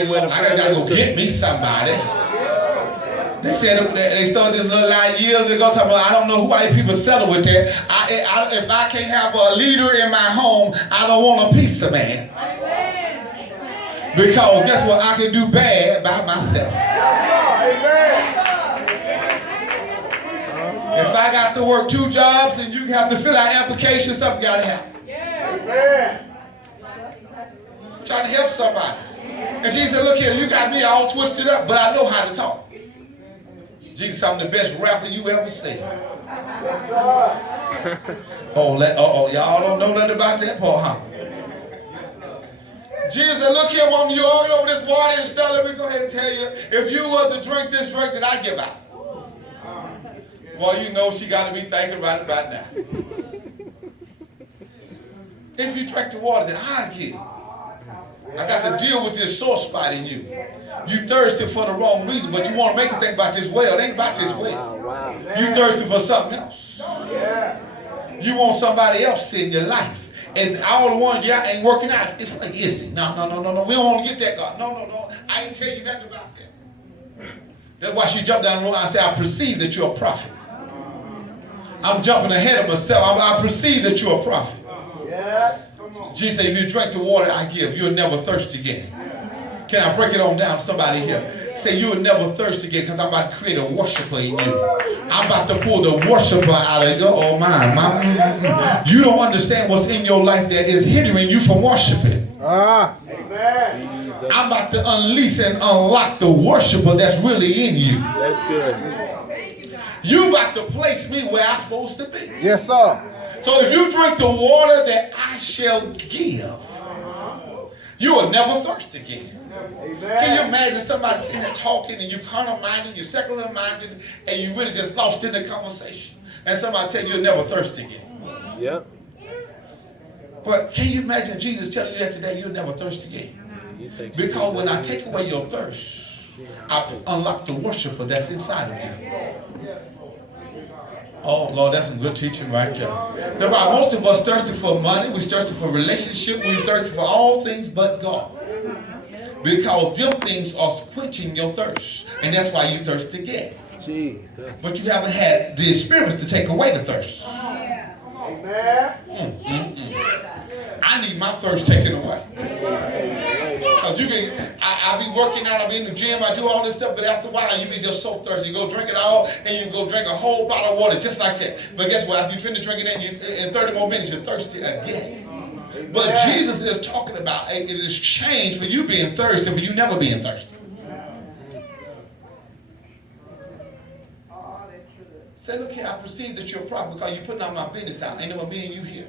I gotta go get me somebody. They said they started this little lie years ago talking about I don't know who white people settle with that. If I can't have a leader in my home, I don't want a pizza man. Because guess what? I can do bad by myself. If I got to work 2 jobs and you have to fill out applications, something got to happen. Trying to help somebody. And Jesus said, look here, you got me all twisted up, but I know how to talk. Jesus, I'm the best rapper you ever seen. Y'all don't know nothing about that part, huh? Jesus said, look here, woman, you all over this water and stuff. Let me go ahead and tell you, if you were to drink this drink that I give out. Well, you know she got to be thinking right about now. If you drink the water that I give, I got to deal with this sore spot in you. You thirsty for the wrong reason, but you want to make it think about this well. It ain't about this well. You thirsty for something else. You want somebody else in your life. And all the ones y'all ain't working out, it's like, is it? No. We don't want to get that, God. No. I ain't tell you nothing about that. That's why she jumped down the road and said, I perceive that you're a prophet. I'm jumping ahead of myself. I perceive that you're a prophet. Jesus said, if you drink the water I give, you'll never thirst again. Can I break it on down to somebody here? Say, you'll never thirst again because I'm about to create a worshiper in you. I'm about to pull the worshiper out of you. Oh, my. You don't understand what's in your life that is hindering you from worshiping. Amen. I'm about to unleash and unlock the worshiper that's really in you. That's good. You about to place me where I'm supposed to be. Yes, sir. So if you drink the water that I shall give, you will never thirst again. Amen. Can you imagine somebody sitting there talking and you carnal-minded, you're secular-minded, and you really just lost in the conversation, and somebody said you'll never thirst again? Yep. But can you imagine Jesus telling you that today, you'll never thirst again? Because when I take away your thirst, I unlock the worshiper that's inside of you. Oh, Lord, that's some good teaching right there. That's why most of us thirsty for money, we thirsty for relationship, we thirsty for all things but God. Because them things are quenching your thirst. And that's why you thirst again. Jesus. But you haven't had the experience to take away the thirst. I need my thirst taken away. Because you can, I be working out, I be in the gym, I do all this stuff, but after a while you be just so thirsty. You go drink it all, and you go drink a whole bottle of water just like that. But guess what? After you finish drinking that, in 30 more minutes, you're thirsty again. But Jesus is talking about it is change for you being thirsty, for you never being thirsty. Say, look here, I perceive that you're a prophet because you're putting all my business out. Ain't no me and you here.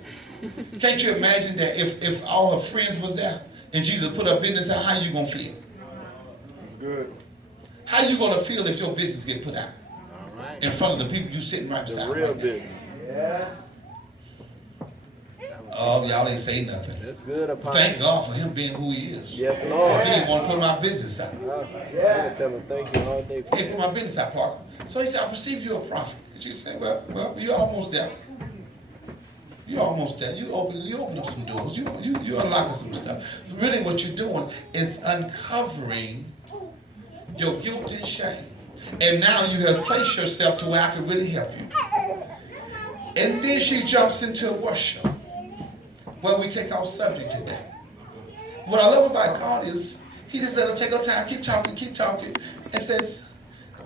Can't you imagine that if all her friends was there and Jesus put her business out, how you going to feel? That's good. How you going to feel if your business get put out? Right. In front of the people you sitting right beside real right business. Yeah. Oh, y'all ain't say nothing. That's good, Apostle. Thank God for him being who he is. Yes, Lord. He didn't want to put my business out. Yeah. Tell him thank you all day. He put my business out, Parker. So he said, I perceive you're a prophet. And she said, well, you're almost there. You're almost there. You open up some doors. You unlocking some stuff. So really what you're doing is uncovering your guilt and shame. And now you have placed yourself to where I can really help you. And then she jumps into worship, where we take our subject today. What I love about God is he just let her take her time, keep talking, and says,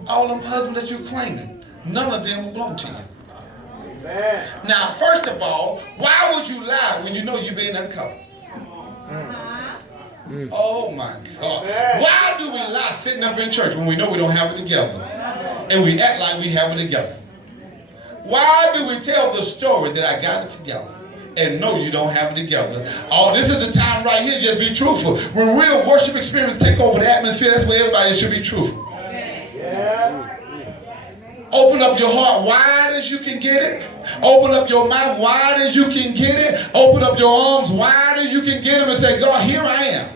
all them husbands that you're claiming, none of them will belong to you. Amen. Now, first of all, why would you lie when you know you're being uncovered? Oh my God. Why do we lie sitting up in church when we know we don't have it together? And we act like we have it together? Why do we tell the story that I got it together and know you don't have it together? Oh, this is the time right here, just be truthful. When real worship experience take over the atmosphere, that's where everybody should be truthful. Yeah. Open up your heart wide as you can get it. Open up your mouth wide as you can get it. Open up your arms wide as you can get them and say, God, here I am.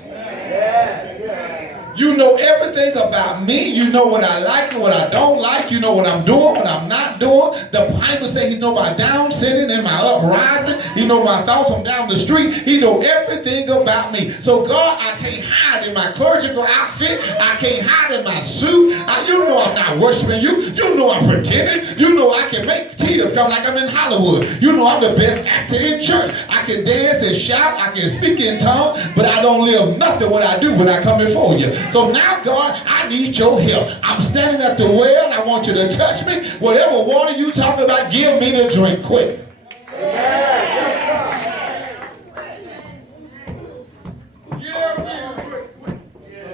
You know everything about me. You know what I like and what I don't like. You know what I'm doing, what I'm not doing. The Bible says he know my down sitting and my uprising. He know my thoughts from down the street. He know everything about me. So God, I can't hide in my clerical outfit. I can't hide in my suit. You know I'm not worshiping you. You know I'm pretending. You know I can make tears come like I'm in Hollywood. You know I'm the best actor in church. I can dance and shout. I can speak in tongues, but I don't live nothing what I do when I come before you. So now, God, I need your help. I'm standing at the well. I want you to touch me. Whatever water you talk about, give me to drink quick.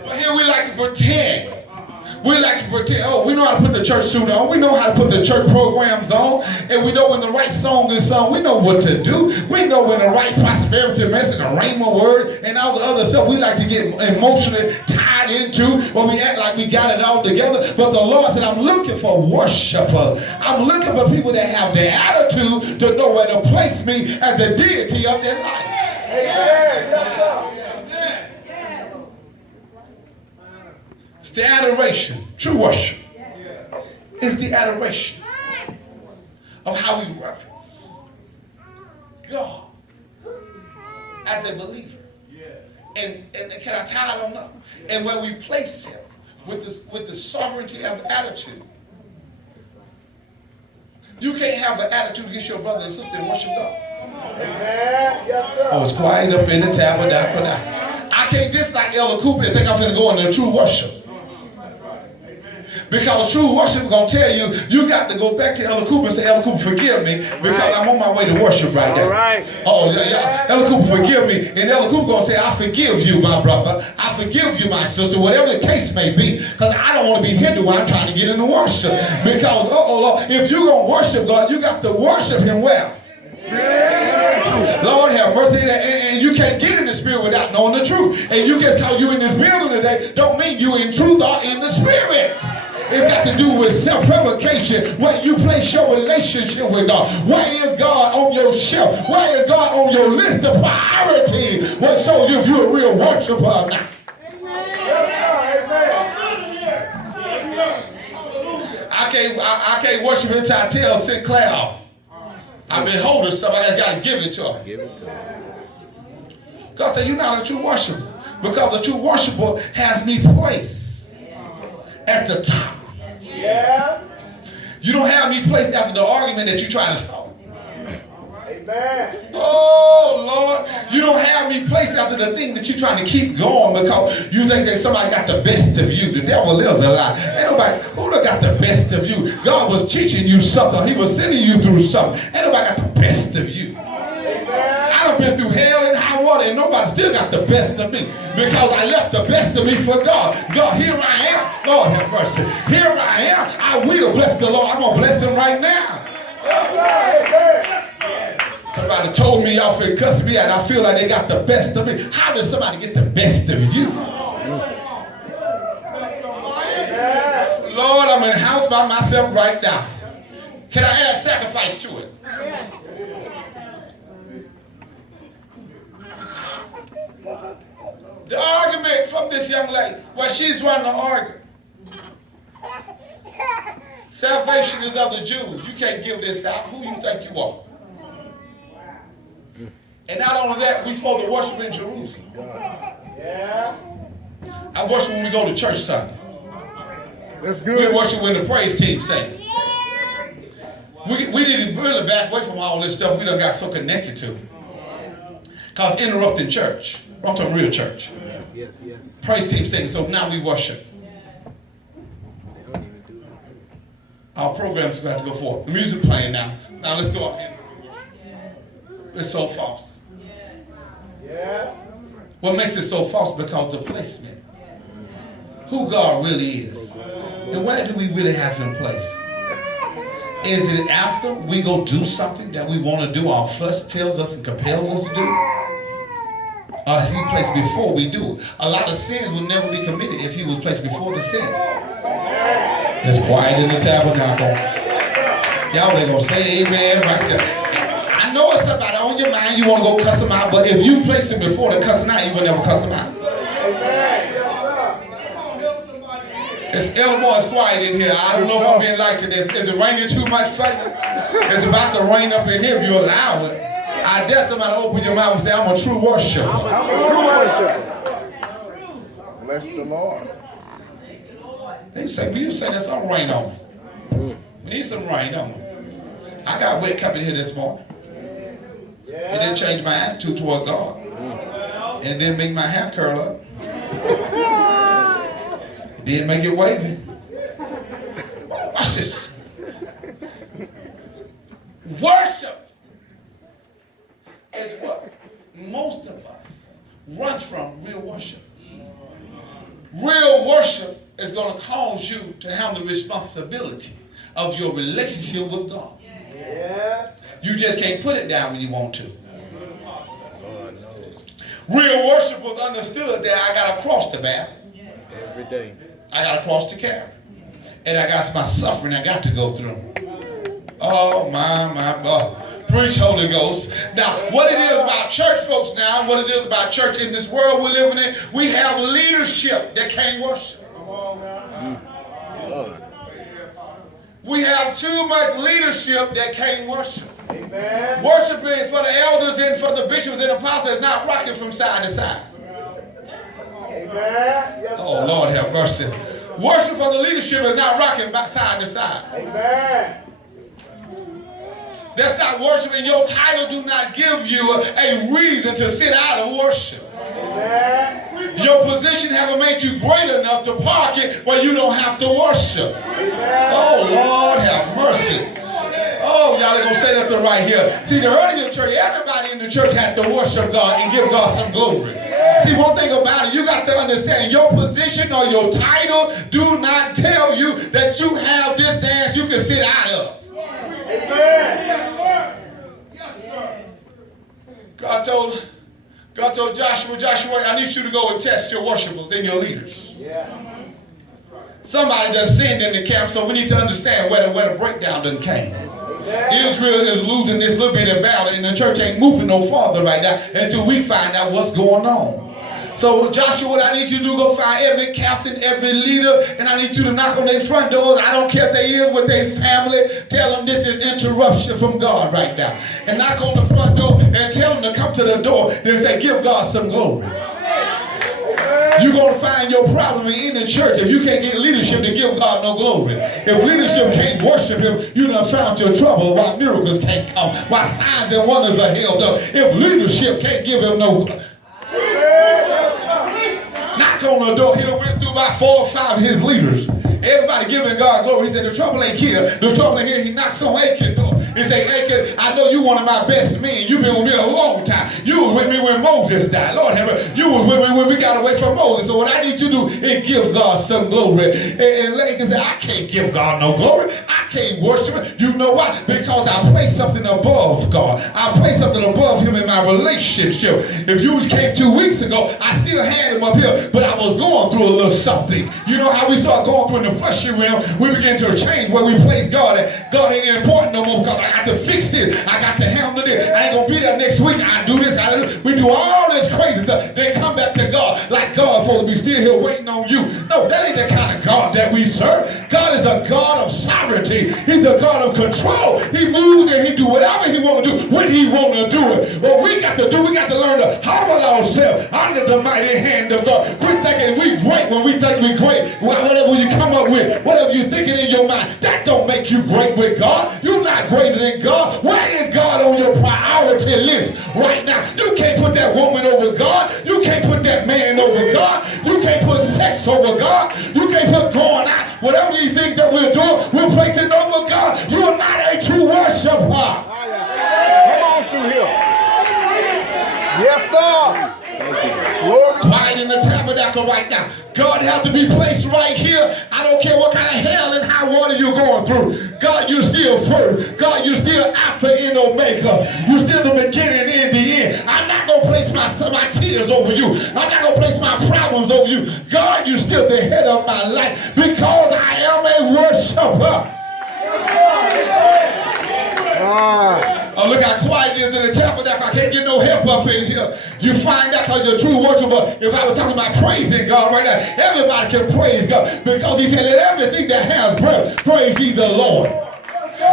But here we like to pretend. We like to pretend, oh, we know how to put the church suit on. We know how to put the church programs on. And we know when the right song is sung, we know what to do. We know when the right prosperity message, the rhema word, and all the other stuff we like to get emotionally tied into when we act like we got it all together. But the Lord said, I'm looking for worshipers. I'm looking for people that have the attitude to know where to place me as the deity of their life. Amen. It's the adoration, true worship. It's the adoration of how we reverence God as a believer. And can I tie it on up? And when we place him with the sovereignty of attitude, you can't have an attitude against your brother and sister and worship God. Oh, it's quiet up in the tabernacle now. I can't dislike Elder Cooper and think I'm going to go into true worship. Because true worship is going to tell you, you got to go back to Elder Cooper and say, Elder Cooper, forgive me, because I'm on my way to worship right now. Right. Oh, yeah. Elder Cooper, forgive me. And Elder Cooper going to say, I forgive you, my brother. I forgive you, my sister, whatever the case may be, because I don't want to be hindered when I'm trying to get into worship. Because, Lord, if you're going to worship God, you got to worship him well. Lord have mercy, and you can't get in the spirit without knowing the truth. And you just cause you in this building today don't mean you in truth or in the spirit. It's got to do with self-revocation, where you place your relationship with God. Where is God on your shelf? Where is God on your list of priorities? What shows you if you're a real worshiper or not? I can't worship until I tell Sinclair I've been holding something. I got to give it to her. Give it to her. God said, you're not a true worshiper. Because the true worshiper has me placed at the top. Yeah. You don't have me placed after the argument that you're trying to solve. Amen. Oh, Lord. You don't have me placed after the thing that you're trying to keep going because you think that somebody got the best of you. The devil lives a lie. Ain't nobody who got the best of you. God was teaching you something. He was sending you through something. Ain't nobody got the best of you. I done been through hell and high water and nobody still got the best of me because I left the best of me for God. God, here I am. Lord have mercy. Here I am. I will bless the Lord. I'm going to bless him right now. Somebody told me y'all feel cussing me out. I feel like they got the best of me. How does somebody get the best of you? Lord, I'm in the house by myself right now. Can I add sacrifice to it? The argument from this young lady, well, she's wanting to argue. Salvation is of the Jews. You can't give this out. Who you think you are? And not only that, we're supposed to worship in Jerusalem. Yeah. I worship when we go to church Sunday. That's good. We worship when the praise team sing. We need to really back away from all this stuff we done got so connected to. Because interrupting church. I'm talking real church. Yes. Praise team singing, so now we worship. Our program's about to go forward. The music playing now. Now let's do our hand. It's so false. Yeah. What makes it so false? Because the placement. Who God really is. And where do we really have him placed? Is it after we go do something that we want to do, our flesh tells us and compels us to do? Or is he placed before we do it? A lot of sins would never be committed if he was placed before the sin. It's quiet in the tabernacle. Y'all ain't gonna say amen right there. I know it's somebody on your mind, you want to go cuss them out, but if you place him before the cussing out, you will never cuss them out. It's Elmore, it's quiet in here. I don't know if I'm being like to this. Is it raining too much for you? It's about to rain up in here if you allow it. I dare somebody to open your mouth and say, I'm a true worshiper. I'm a true worshiper. Bless the Lord. They say, will you say there's some rain on me? We need some rain on me. I got wet coming here this morning. It didn't change my attitude toward God. And it didn't make my hair curl up. It didn't make it wavy. Watch this. Worship is what most of us run from, real worship. Real worship is going to cause you to have the responsibility of your relationship with God. Yeah. You just can't put it down when you want to. Real worshipers understood that I got to cross the battle. Every day. I got to cross the Calvary. And I got my suffering I got to go through. Oh, my God. Preach, Holy Ghost. Now, what it is about church folks now, what it is about church in this world we're living in, we have leadership that can't worship. We have too much leadership that can't worship. Amen. Worshiping for the elders and for the bishops and apostles is not rocking from side to side. Amen. Yes, oh, Lord have mercy. Worship for the leadership is not rocking by side to side. Amen. That's not worship, and your title do not give you a reason to sit out of worship. Amen. Your position haven't made you great enough to park it where you don't have to worship. Amen. Oh, Lord have mercy. Oh, y'all are going to say that right here. See, the earlier church, everybody in the church had to worship God and give God some glory. See, one thing about it, you got to understand your position or your title do not tell you that you have this dance you can sit out of. Amen. Yes, sir. God told Joshua, I need you to go and test your worshipers and your leaders. Yeah. Somebody done sinned in the camp, so we need to understand where the breakdown done came. Israel is losing this little bit of battle, and the church ain't moving no farther right now until we find out what's going on. So Joshua, what I need you to do, go find every captain, every leader, and I need you to knock on their front doors. I don't care if they is with their family. Tell them this is interruption from God right now. And knock on the front door and tell them to come to the door and say, give God some glory. You're going to find your problem in the church if you can't get leadership to give God no glory. If leadership can't worship him, you done found your trouble. Why miracles can't come. Why signs and wonders are held up. If leadership can't give him no glory. Knock on the door. He done went through about 4 or 5 of his leaders. Everybody giving God glory. He said, the trouble ain't here. The trouble ain't here. He knocks on Achan's door. He said, Achan, I know you one of my best men. You've been with me a long time. You was with me when Moses died. Lord have mercy. You was with me when we got away from Moses. So what I need you to do is give God some glory. And Achan said, I can't give God no glory. I can't worship him. You know why? Because I place something above God. I place something above him in my relationship. If you came 2 weeks ago, I still had him up here, but I was going through a little something. You know how we start going through in the fleshly realm? We begin to change where we place God at. God ain't important no more because I got to fix this. I got to handle this. I ain't going to be there next week. I do this. We do all this crazy stuff. Then come back to God like God supposed to be still here waiting on you. No, that ain't the kind of God that we serve. God is a God of sovereignty. He's a God of control. He moves and he do whatever he want to do when he want to do it. What we got to do, we got to learn to humble ourselves under the mighty hand of God. Quit thinking we great when we think we great. Whatever you come up with, whatever you're thinking in your mind, that don't make you great with God. You're not greater than God. Where is God on your priority list right now? You can't put that woman over God. You can't put that man over God. You can't put sex over God. You can't put going out. Whatever these things that we're doing, we're placing over God. You are not a true worshiper. Come on through here. Yes, sir. Glory. Quiet in the tabernacle right now. God has to be placed right here. I don't care what kind of hell and high water you're going through. God, you're still first. God, you're still Alpha and Omega. You're still the beginning and the end. I'm not going to place my tears over you. I'm not going to place my problems over you. God, you're still the head of my life because I am a worshiper. Oh, look how quiet it is in the tabernacle. I can't get no help up in here. You find out because you're a true worshiper. If I was talking about praising God right now, everybody can praise God. Because he said, let everything that has breath praise ye the Lord.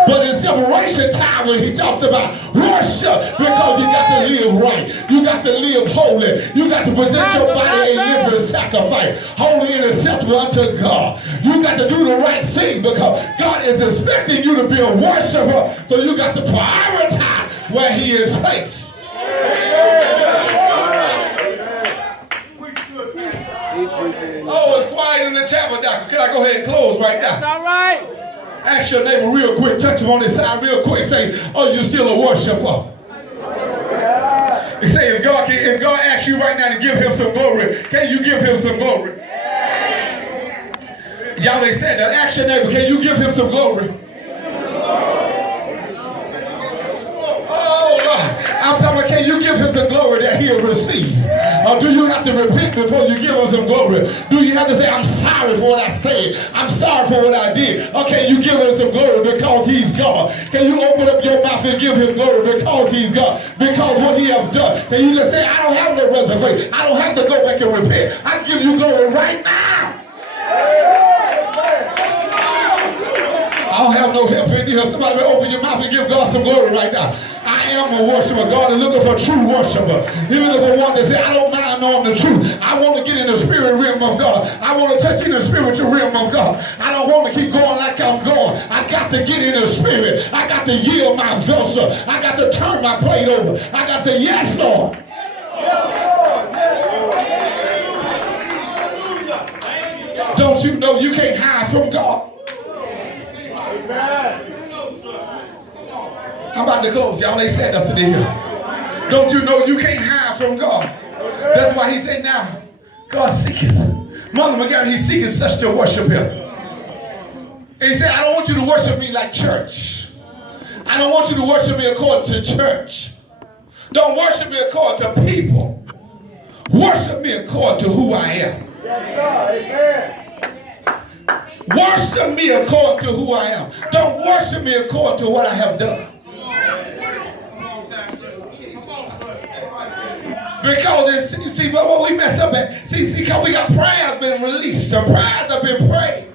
But in separation time when he talks about worship, because you got to live right. You got to live holy. You got to present your body a living sacrifice, holy and acceptable unto God. You got to do the right thing because God is expecting you to be a worshiper. So you got to prioritize where he is placed. Oh, it's quiet in the tabernacle. Can I go ahead and close right now? That's all right. Ask your neighbor real quick, touch him on his side real quick, say, oh, you're still a worshiper. Say, if God asks you right now to give him some glory, can you give him some glory? Y'all ain't said that. Ask your neighbor, can you give him some glory? Oh, Lord. I'm talking about, can you give him the glory that he'll receive? Or do you have to repent before you give him some glory? Do you have to say, I'm sorry for what I said? I'm sorry for what I did. Or can you give him some glory because he's God? Can you open up your mouth and give him glory because he's God? Because what he has done. Can you just say, I don't have no reservation. I don't have to go back and repent. I give you glory right now. I don't have no help in here. Somebody will open your mouth and give God some glory right now. I am a worshiper. God is looking for a true worshiper. He's looking for one that says, I don't mind knowing the truth. I want to get in the spirit realm of God. I want to touch in the spiritual realm of God. I don't want to keep going like I'm going. I got to get in the spirit. I got to yield my vessel. I got to turn my plate over. I got to say, yes, Lord. Don't you know you can't hide from God? I'm about to close, y'all. They said up to the hill. Don't you know you can't hide from God? That's why he said now, God seeketh. Mother McGarry, he seeketh such to worship him. And he said, I don't want you to worship me like church. I don't want you to worship me according to church. Don't worship me according to people. Worship me according to who I am. Worship me according to who I am. Don't worship me according to what I have done. Because you see what we messed up at. See, because we got prayers been released. Some prayers have been prayed.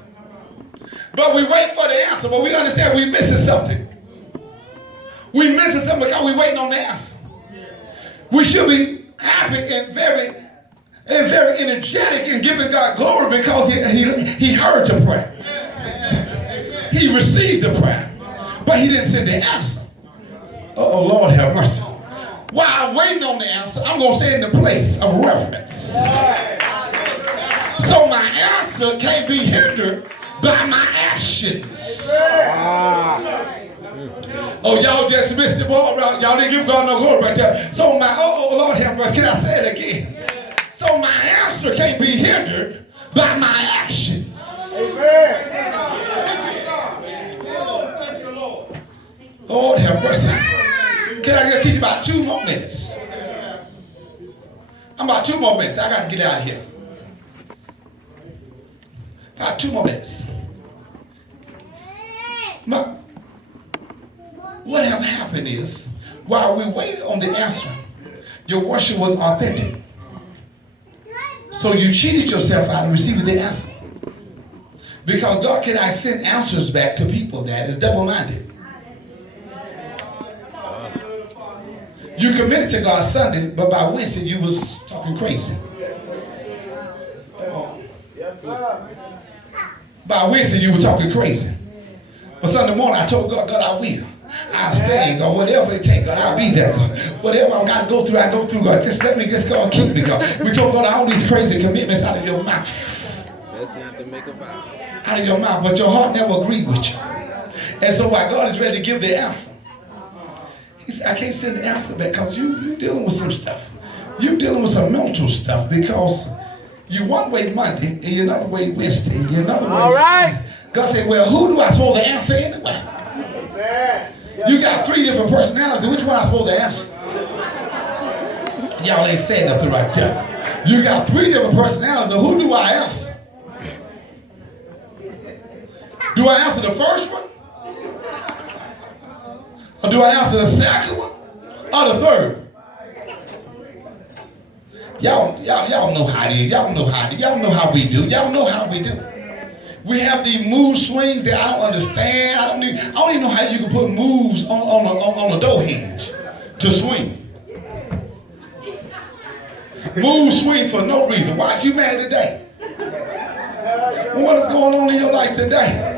But we wait for the answer. But we understand we missing something. We missing something because we waiting on the answer. We should be happy and very energetic in giving God glory because he heard the prayer. He received the prayer. But he didn't send the answer. Oh, Lord have mercy. While I'm waiting on the answer, I'm going to stay in the place of reverence. So my answer can't be hindered by my actions. Oh, y'all just missed the ball. Y'all didn't give God no glory right there. So my, oh, Lord have mercy. Can I say it again? So my answer can't be hindered by my actions. Amen. Lord have mercy. Can I just teach you about 2 more minutes? I'm about 2 more minutes. I got to get out of here. About 2 more minutes. But what have happened is, while we waited on the answer, your worship was authentic. So you cheated yourself out of receiving the answer. Because God cannot send answers back to people that is double-minded. You committed to God Sunday, but by Wednesday you was talking crazy. By Wednesday you were talking crazy. But Sunday morning I told God, God, I will. I'll stay, God, whatever it takes, God, I'll be there, God. Whatever I got to go through, I go through, God. Just let me just go and keep me, God. We told God all these crazy commitments out of your mouth. That's not to make a vow. Out of your mouth, but your heart never agreed with you. And so while God is ready to give the answer, he said, I can't send the answer back because you're dealing with some stuff. You're dealing with some mental stuff because you one way Monday and you're another way Wednesday and you're another way. All right. God said, well, who do I supposed to answer anyway? You got 3 different personalities. Which one I supposed to answer? Y'all ain't saying nothing right there. You got 3 different personalities. So who do I answer? Do I answer the first one? Or do I answer the second one or the third? Y'all know how it is. Y'all know how it is. Y'all know how we do. Y'all know how we do. We have these mood swings that I don't understand. I don't even know how you can put moves on a door hinge to swing. Mood swings for no reason. Why is you mad today? Well, what is going on in your life today?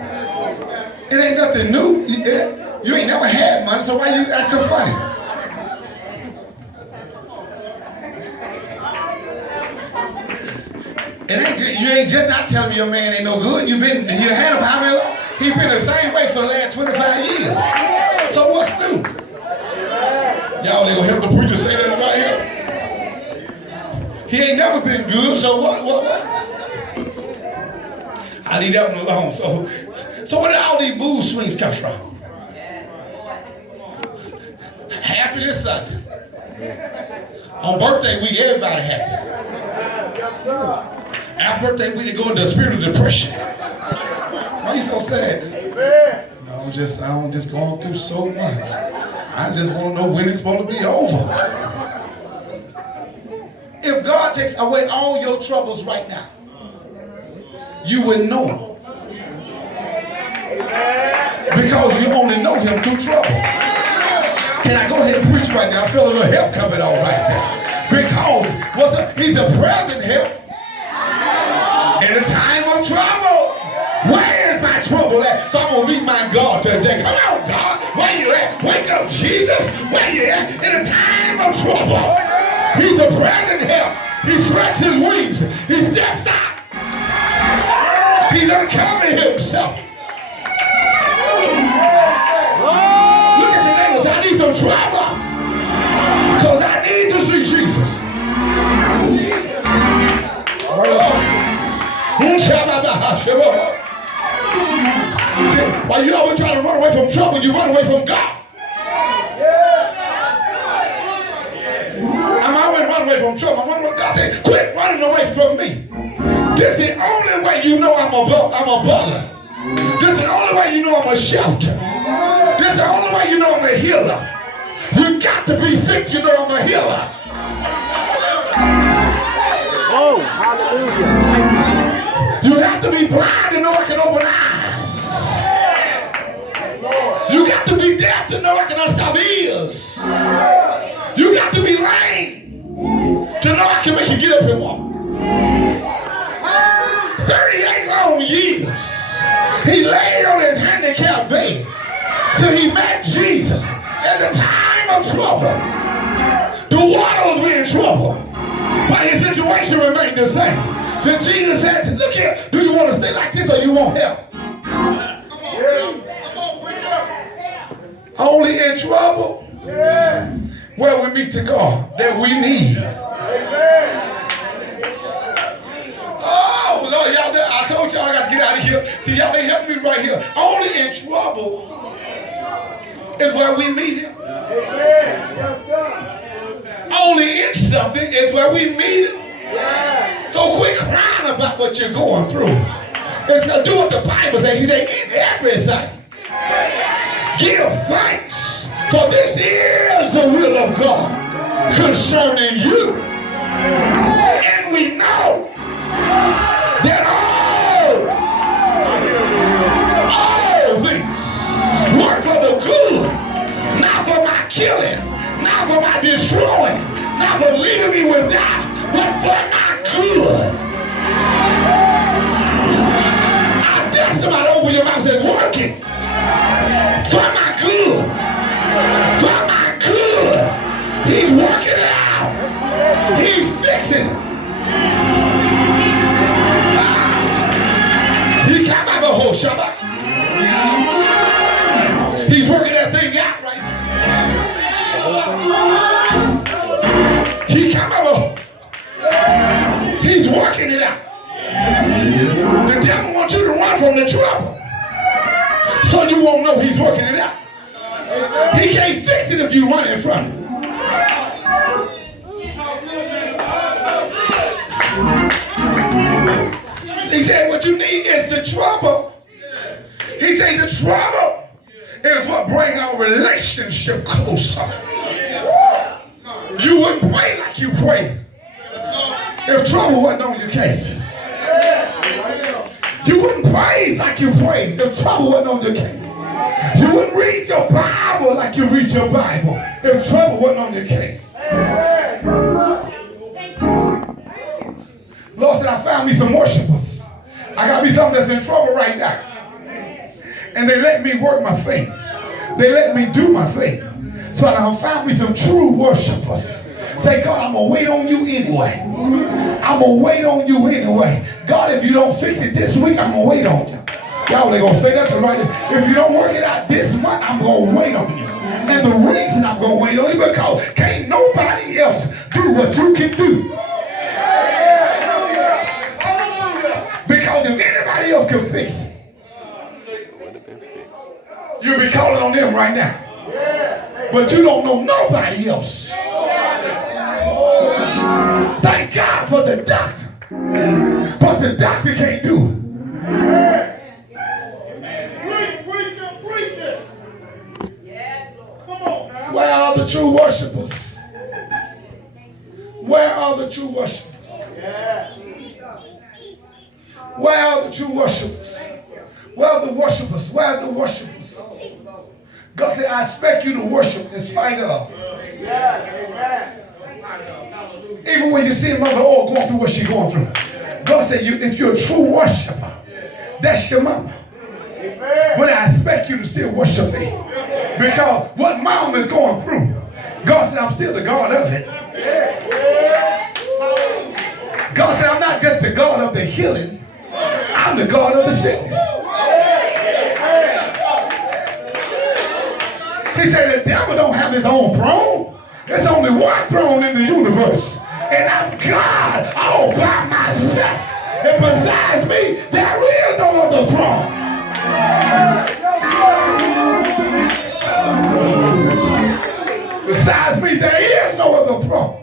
It ain't nothing new. You ain't never had money, so why you acting funny? You ain't just not telling me your man ain't no good. You had him how many long? He's been the same way for the last 25 years. So what's new? Y'all ain't gonna help the preacher say that right here? He ain't never been good, so what? I leave that one alone. So where did all these mood swings come from? Happy this Sunday. On birthday week, everybody happy. Our birthday week, they go into the spirit of depression. Why you so sad? No, I'm just going through so much. I just want to know when it's supposed to be over. If God takes away all your troubles right now, you wouldn't know him. Because you only know him through trouble. Can I go ahead and preach right now? I feel a little help coming on right there. Because he's a present help in the time of trouble. Where is my trouble at? So I'm going to meet my God today. Come on, God. Where you at? Wake up, Jesus. Where you at? In the time of trouble. He's a present help. He stretches his wings. He steps out. He's uncovering himself. Look at your neighbors. I need some trouble. Because I need to see Jesus. While you always trying to run away from trouble, you run away from God. I'm always running away from trouble. God said, quit running away from me. This is the only way you know I'm a butler. This is the only way you know I'm a shelter. This is the only way you know I'm a healer. You got to be sick, you know I'm a healer. Oh, hallelujah. You have to be blind to know I can open eyes. You got to be deaf to know I can unstop ears. You got to be lame to know I can make you get up and walk. 38 long years. He laid on his handicapped bed till he met Jesus at the time of trouble. The water was in trouble, but his situation remained the same. Then Jesus said, look here, do you want to stay like this or you want help? Only in trouble where we meet the God that we need. Oh, Lord, y'all there. I told y'all I got to get out of here. See, y'all, they help me right here. Only in trouble is where we meet him. Only in something is where we meet him. So quit crying about what you're going through. It's going to do what the Bible says. He said, in everything, give thanks. For this is the will of God concerning you. And we know that all things work for the good, not for my killing, not for my destroying, not for leaving me without, but for my good. I dare somebody open your mouth and say, working for my good. For my good. He's working it out. He's fixing it. He came out of the whole Shabbat. He's working that thing out right now. He came out of He's working it out. The devil wants you to run from the trouble, so you won't know he's working it out. He can't fix it if you run in front of him. He said what you need is the trouble. He said the trouble is what brings our relationship closer. You wouldn't pray like you pray if trouble wasn't on your case. You wouldn't praise like you praise if trouble wasn't on your case. You wouldn't read your Bible like you read your Bible if trouble wasn't on your case. Lord said, I found me some worshipers. I got me something that's in trouble right now. And they let me work my faith. They let me do my faith. So I found me some true worshipers. Say, God, I'm going to wait on you anyway. I'm going to wait on you anyway. God, if you don't fix it this week, I'm going to wait on you. Y'all ain't going to say that right there. If you don't work it out this month, I'm going to wait on you. And the reason I'm going to wait on you because can't nobody else do what you can do. Because if anybody else can fix it, you'll be calling on them right now. But you don't know nobody else. Thank God for the doctor. But the doctor can't do it. Where are the true worshipers? Where are the true worshipers? Where are the true worshipers? Where are the worshipers? Where are the worshipers? God said, I expect you to worship in spite of. Even when you see Mother O going through what she's going through. God said, if you're a true worshiper, that's your mama. But I expect you to still worship me. Because what mom is going through, God said, I'm still the God of it. God said, I'm not just the God of the healing. I'm the God of the sickness. He said, the devil don't have his own throne. There's only one throne in the universe. And I'm God all by myself. And besides me, there is no other throne. Besides me, there is no other throne.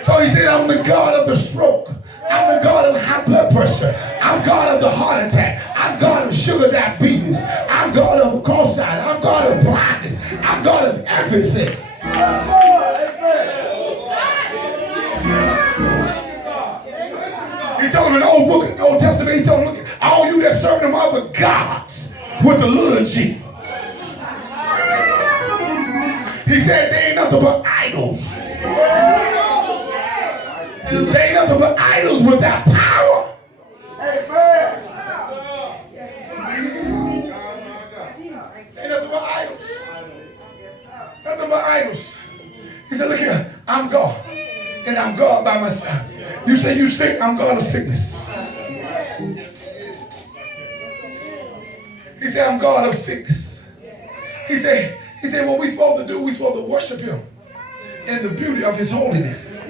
So he said, I'm the God of the stroke. I'm the God of high blood pressure. I'm God of the heart attack. I'm God of sugar diabetes. I'm God of cross-eyed. I'm God of blindness. I'm God of everything. He told him in the Old Book, Old Testament, he told him, look, all you that serve them other gods with the little G. He said they ain't nothing but idols. They ain't nothing but idols without power. Ain't nothing but idols. Nothing but idols. He said, look here, I'm God. And I'm God by myself. You say you sick, I'm God of sickness. He said, I'm God of sickness. He said, what we supposed to do, we supposed to worship him in the beauty of his holiness.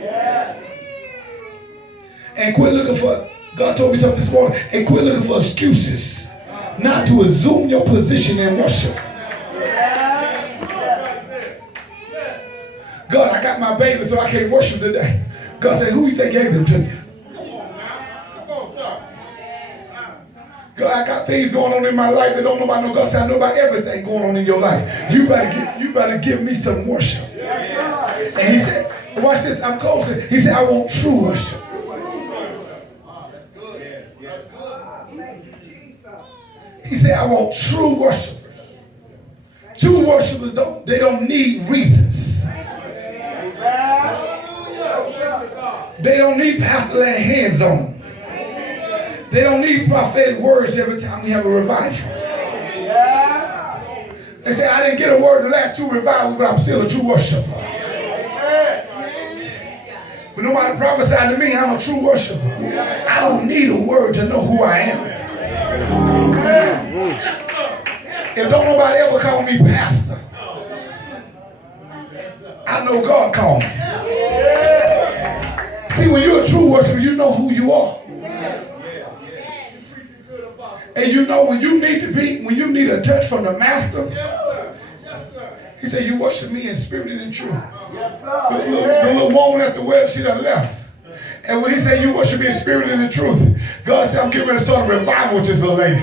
And quit looking for, God told me something this morning, and quit looking for excuses not to assume your position in worship. God, I got my baby, so I can't worship today. God said, who you think gave him to you? God, I got things going on in my life that don't nobody know. God said, I know about everything going on in your life. You better give me some worship. And he said, watch this, I'm closing. He said, I want true worship. He said, I want true worshipers. True worshipers they don't need reasons. They don't need pastor laying hands on them. They don't need prophetic words every time we have a revival. They say, I didn't get a word the last two revivals, but I'm still a true worshiper. When nobody prophesied to me, I'm a true worshiper. I don't need a word to know who I am. If don't nobody ever call me pastor, I know God called me. See, when you're a true worshiper, you know who you are. And you know when you need a touch from the master. He said, you worship me in spirit and in truth. The little woman at the well, she done left. And when he said, you worship me in spirit and in truth, God said, I'm getting ready to start a revival with this little lady.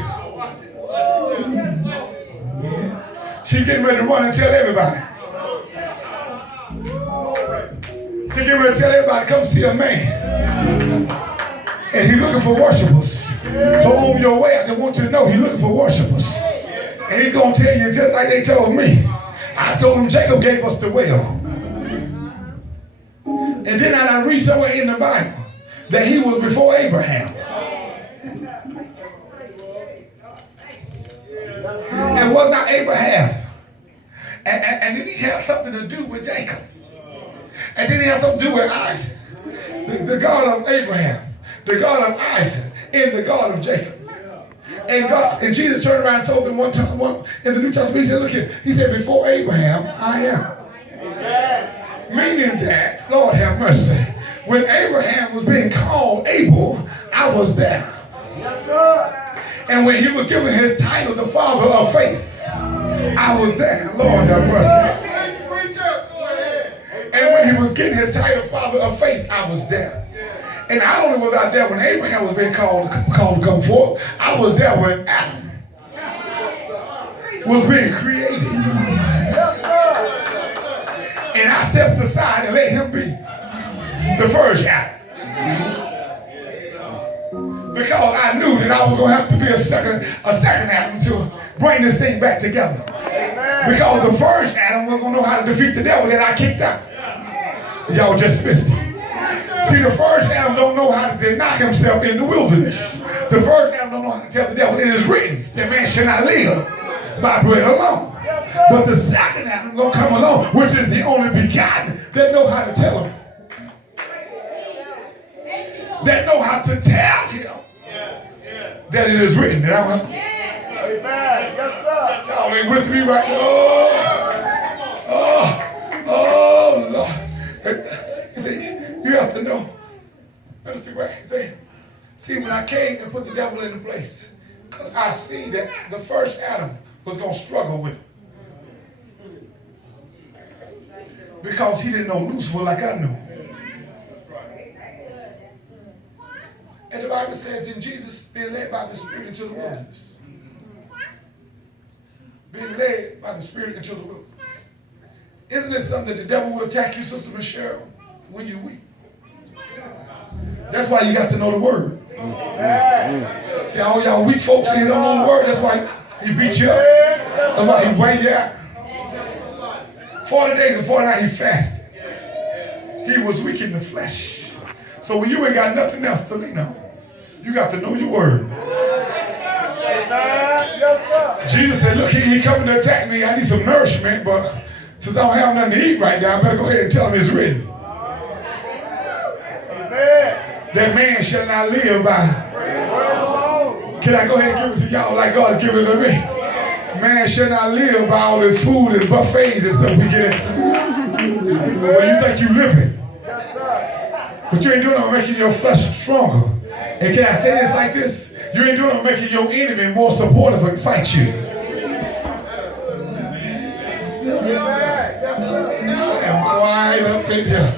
She's getting ready to run and tell everybody. She's getting ready to tell everybody, come see a man. And he's looking for worshipers. So on your way, I just want you to know he's looking for worshipers. And he's going to tell you just like they told me. I told him Jacob gave us the well. And then I read somewhere in the Bible that he was before Abraham. And was not Abraham. And then he had something to do with Jacob. And then he had something to do with Isaac. The God of Abraham, the God of Isaac, and the God of Jacob. And Jesus turned around and told them one time in the New Testament, he said, look here, he said, before Abraham, I am. Meaning that, Lord have mercy, when Abraham was being called Abel, I was there. And when he was given his title, the father of faith, I was there. Lord have mercy. And when he was getting his title, father of faith, I was there. And I only was out there when Abraham was being called to come forth. I was there when Adam was being created. And I stepped aside and let him be the first Adam. Because I knew that I was going to have to be a second Adam to bring this thing back together. Because the first Adam was going to know how to defeat the devil that I kicked out. Y'all just missed it. See, the first Adam don't know how to deny himself in the wilderness. The first Adam don't know how to tell the devil it is written that man shall not live by bread alone. But the second Adam gonna come along, which is the only begotten, that know how to tell him. That know how to tell him that it is written. That I don't have. Y'all ain't with me right now. Oh, Lord. He said, you have to know. Understand right? He said, see, when I came and put the devil in the place, because I see that the first Adam was going to struggle with it. Because he didn't know Lucifer like I knew. And the Bible says in Jesus being led by the Spirit into the wilderness. Being led by the Spirit into the wilderness. Isn't this something that the devil will attack you, Sister Michelle, when you weak? That's why you got to know the word. See, all y'all weak folks here don't know the word. That's why he beat you up. That's why he weighed you out. 40 days and 40 nights he fasted. He was weak in the flesh. So when you ain't got nothing else to lean on, you got to know your word. Jesus said, look, he coming to attack me. I need some nourishment, but since I don't have nothing to eat right now, I better go ahead and tell him it's written. That man shall not live by. Can I go ahead and give it to y'all like God is giving it to me? Man shall not live by all this food and buffets and stuff we get into. Well, you think you living. But you ain't doing no making your flesh stronger. And can I say this like this? You ain't doing no making your enemy more supportive and fight you. I am quiet up in here.